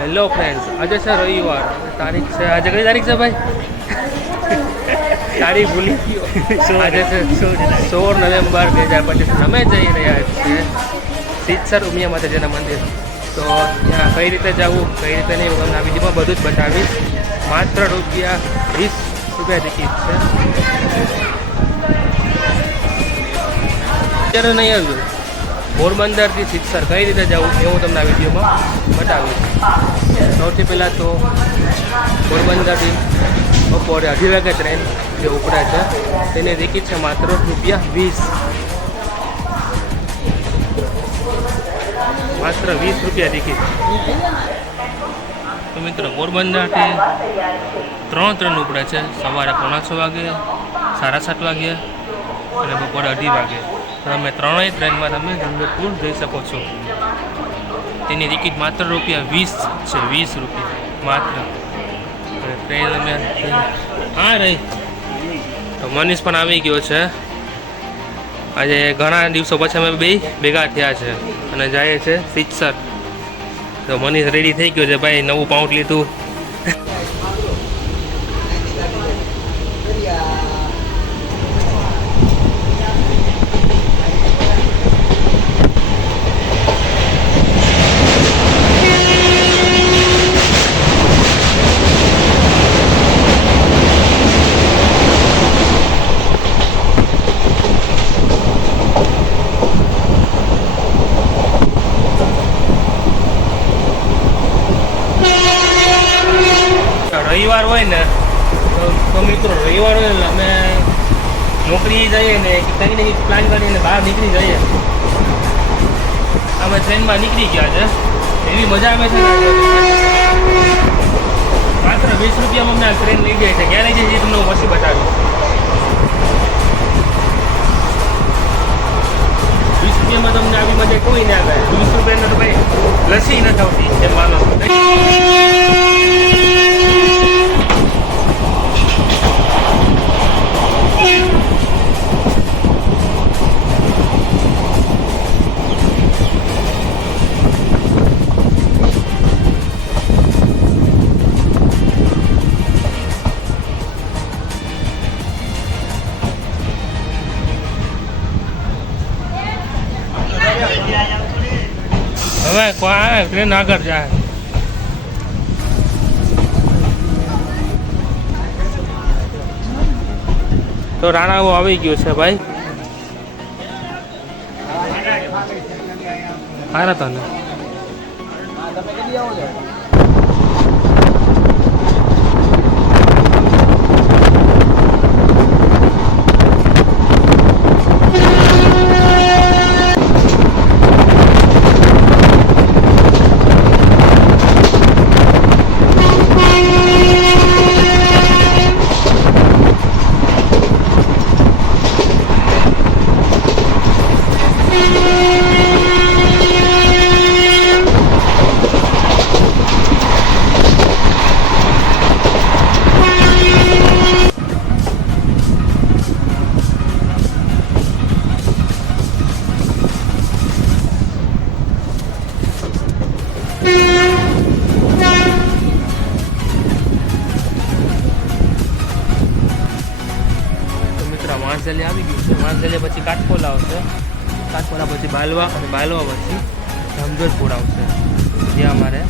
Hello friends આજે છે રવિવાર. તારીખ છે. આજે કઈ તારીખ છે ભાઈ? તારીખ ભૂલી ગયો. આજે છે સોળ નવેમ્બર બે હજાર પચીસ. અમે જઈ રહ્યા છીએ સિત્સર ઉમિયા માતાજીના મંદિર. તો ત્યાં કઈ રીતે જવું કઈ રીતે નહીં હું તમને આ વિડીયોમાં બધું જ બતાવીશ. માત્ર રૂપિયા વીસ રૂપિયા ટિકિટ છે. અત્યારે નહીં આવ્યું. પોરબંદરથી સિત્સર કઈ રીતે જવું એ હું તમને આ વિડીયોમાં બતાવીશ. સૌથી પહેલાં તો પોરબંદરથી બપોરે અઢી વાગે ટ્રેન જે ઉપડે છે, તેની ટિકિટ છે માત્ર રૂપિયા વીસ. માત્ર વીસ રૂપિયા ટિકિટ તો મિત્રો પોરબંદરથી ત્રણ ટ્રેન ઉપડે છે, સવારે પોણા છ વાગે, સાડા સાત વાગે અને બપોરે અઢી વાગે. તમે ત્રણેય ટ્રેનમાં તમે જંગલપુર જઈ શકો છો. તેની ટિકિટ માત્ર રૂપિયા વીસ છે, વીસ રૂપિયા, માત્ર. ટ્રેન અમે હા, રહી. તો મનીષ પણ આવી ગયો છે. આજે ઘણા દિવસો પછી અમે બે ભેગા થયા છે અને જાય છે સિત્સર તો મનીષ રેડી થઈ ગયો છે, ભાઈ, નવું પાઉન્ટ લીધું. રવિવાર હોય ને, તો મિત્રો રવિવાર હોય ને અમે નોકરી જઈએ ને કંઈ ને કંઈક પ્લાન કરીને બહાર નીકળી જઈએ. અમે ટ્રેનમાં નીકળી ગયા છે. એવી મજા આવે છે માત્ર વીસ રૂપિયામાં અમને આ ટ્રેન લઈ જાય છે. ક્યારે જઈએ છે તમને હું પછી બતાવીશ વીસ રૂપિયામાં તમને આવી મજા કોઈ ના આવે. વીસ રૂપિયામાં તો ભાઈ લસી ન આવતી એમ માનો. કોઈ ટ્રેન આગળ જાય તો રાણાઓ આવી ગયો છે ભાઈ હારા તને તો ગયું પછી કાટકોલા આવશે. કાટકોલા પછી બાલવા અને બાલવા પછી ધમજોધપુર આવશે. જે અમારે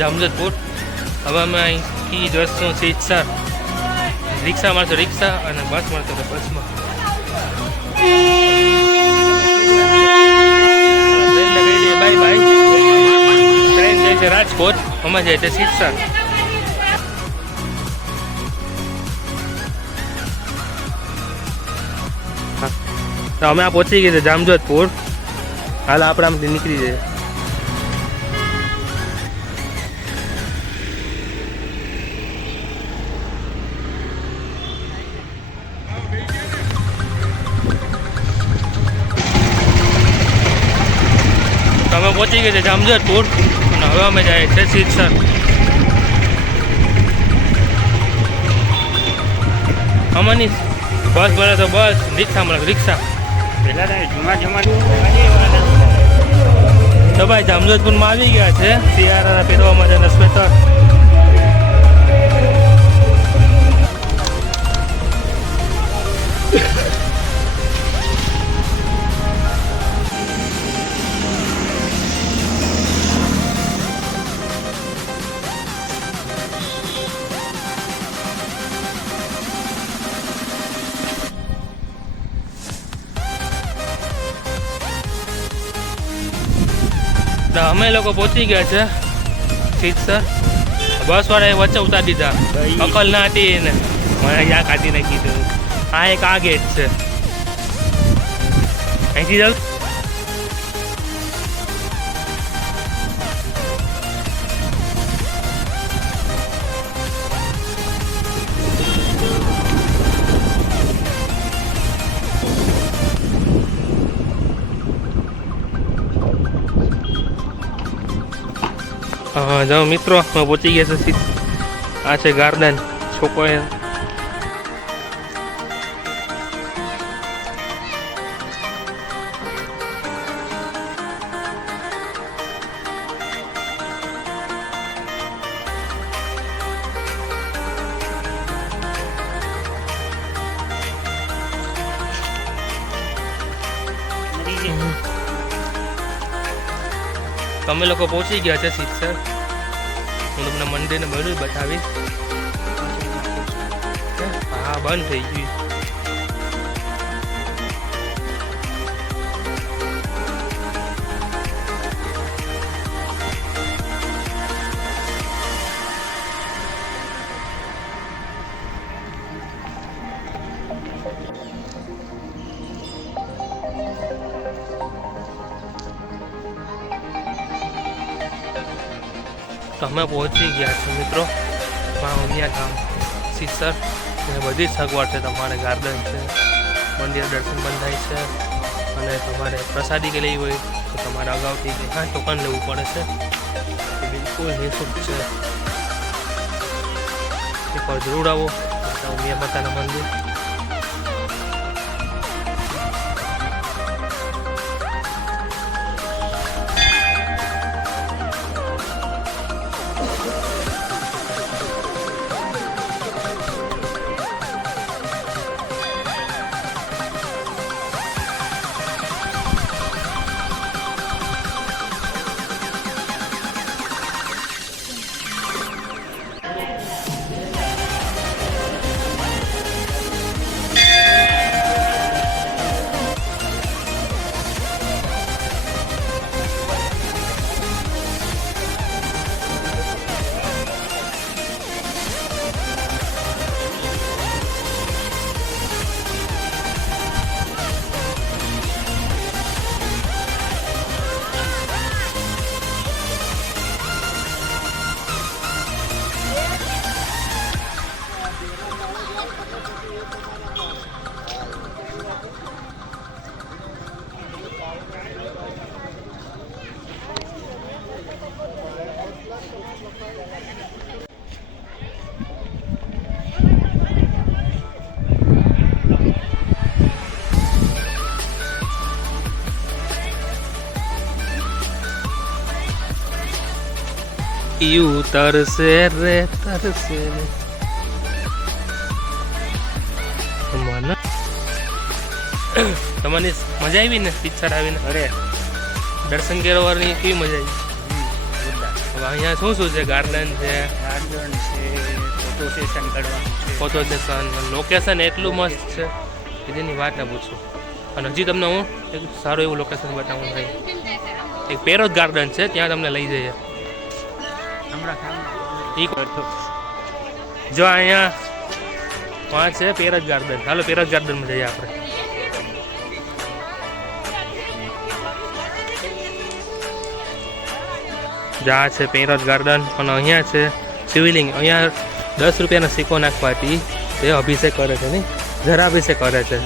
જામજોધપુર હવે અમે અહીંથી જશું સીતસર રિક્ષા મળશે, રિક્ષા અને બસ મળશે તો બસમાં. ટ્રેન જાય છે રાજકોટ અમે જાય છે સીતસર અમે આ પહોંચી ગયા છે જામજોધપુર. હાલ આપણે નીકળી જઈએ. અમે પહોંચી ગયા છે જામજોધપુર. અને હવે અમે જાય છે સિદ્ધસર અમાની બસ ભલે તો બસ, રિક્ષા મળે રિક્ષા. પેલા જૂના જમાના તો ભાઈ જામજોધપુરમાં આવી ગયા છે. શિયાળાના પહેરવા માટે સ્વેટર. લોકો પહોંચી ગયા છે. સિદ્ધસર બસ વાળાએ વચ્ચે ઉતારી દીધા. અકલ ના હતી એને. મને યા કાઢી નાખી દીધું આ એક આ ગેટ છે. અહીંથી ચાલ. જાઓ મિત્રો અમે પહોંચી ગયા છે સીધ આ છે ગાર્ડન છોકરો તમે લોકો પહોંચી ગયા છે સિદ્ધસર હું તમને મંદિરને બધું બતાવીશ. હા, બંધ થઈ ગયું. તમે પહોંચી ગયા છો મિત્રો. ઉમિયા ગામ. સીસર. અને બધી સગવડ છે તમારે. ગાર્ડન છે. મંદિર દર્શન બંધ થાય છે. અને તમારે પ્રસાદી કે લેવી હોય તો તમારે અગાઉથી કે હા ટોકન લેવું પડે છે. બિલકુલ નિઃશુલ્ક છે. એકવાર જરૂર આવો. ઉમિયા માતાના મંદિર. યુ તરસે રે તરસે રે. મને? તમને મજા આવી ને પિક્ચર આવીને? અરે. દર્શન કરવાની કેવી મજા આવી? અહીંયા શું શું છે? ગાર્ડન છે? ગાર્ડન છે ફોટો સેશન કરવાનું છે. ફોટો સેશન લોકેશન એટલું મસ્ત છે કે જેની વાત ના પૂછું. અને હજી તમને હું એક સારું એવું લોકેશન બતાવું ભાઈ. એક પેરોજ ગાર્ડન છે ત્યાં તમને લઈ જઈએ. જો અહીંયા પાંચ છે પેરજ ગાર્ડન. હાલો પેરજ ગાર્ડનમાં જઈએ આપણે. જા છે પેરજ ગાર્ડન, અને અહીંયા છે શિવલિંગ. અહીંયા દસ રૂપિયાનો સિક્કો નાખવાથી તે અભિષેક કરે છે, નહીં? જરા અભિષેક કરે છે.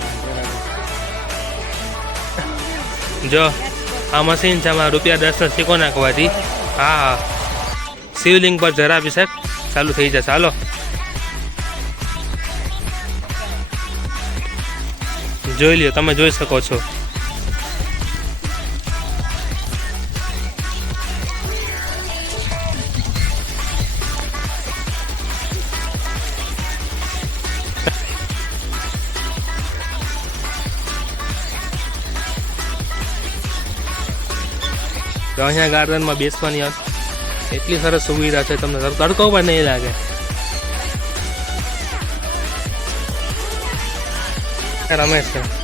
જો આ મશીન છે, આમાં રૂપિયા દસનો સિક્કો નાખવાથી હા હા. શિવલિંગ પર જરાભિષેક ચાલુ થઈ જશે. હાલો. જોઈ લ્યો, તમે જોઈ શકો છો. તો અહીંયા ગાર્ડનમાં બેસવાની એટલી સરસ સુવિધા છે તમને તડકો પણ નહીં લાગે. રમે છે.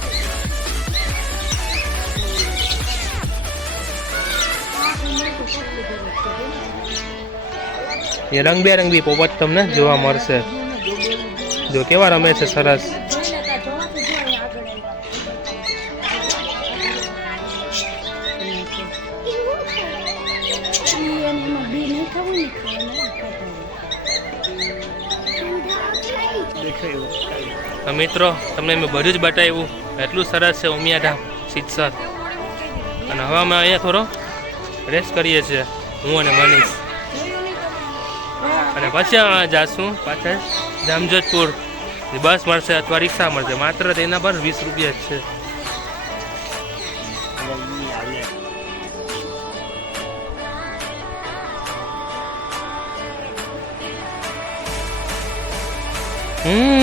એ રંગબેરંગી પોપટ તમને જોવા મળશે. જો કેવા રમે છે સરસ. તો મિત્રો, તમને મેં બધું જ બતાવ્યું. એટલું સરસ છે ઉમિયાધામ શિક્ષક અને હવે અમે અહીંયા થોડો રેસ્ટ કરીએ છીએ, હું અને મનીષ. અને પછી જાશું પાછળ જામજોધપુર. બસ મળશે અથવા રિક્ષા મળશે, માત્ર તેના પર વીસ રૂપિયા જ છે. હમ.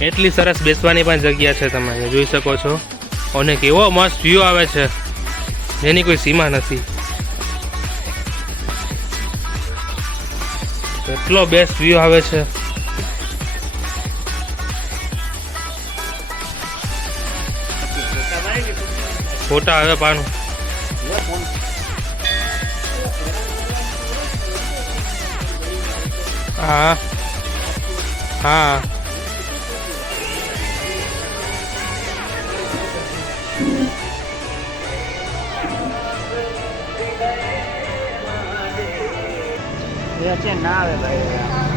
એટલી સરસ બેસવાની પણ જગ્યા છે તમે જોઈ શકો છો. અને કેવો મસ્ત વ્યૂ આવે છે. જેની કોઈ સીમા નથી. એટલો બેસ્ટ વ્યૂ આવે છે. ફોટા આવે પાનું હા. હા. છે ના આવે ભાઈ.